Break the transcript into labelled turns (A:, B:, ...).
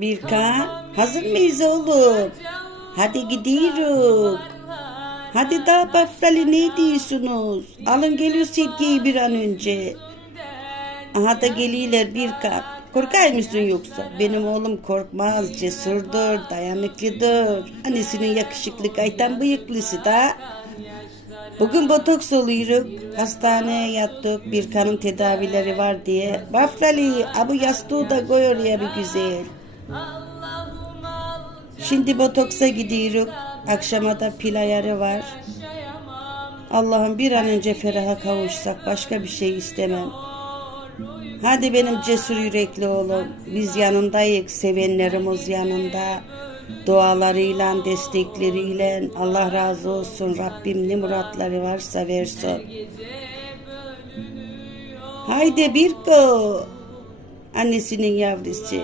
A: Birkan, hazır mıyız oğlum? Hadi gidiyoruz. Hadi daha Bafrali ne diyorsunuz? Alın geliyor sevgiyi bir an önce. Aha da geliyorlar Birkan. Korkar mısın yoksa? Benim oğlum korkmaz, cesurdur, dayanıklıdır. Annesinin yakışıklı kaytan bıyıklısı da. Bugün botoks oluyoruz. Hastaneye yattık. Bir kanın tedavileri var diye. Bafrali, abu yastığı da koy oraya bir güzel. Şimdi botoksa gidiyoruz. Akşama da pil ayarı var. Allah'ım bir an önce feraha kavuşsak başka bir şey istemem. Hadi benim cesur yürekli oğlum. Biz yanındayız. Sevenlerimiz yanında. Dualarıyla, destekleriyle Allah razı olsun. Rabbim ne muratları varsa versin. Haydi bir go. Annesinin yavrusu.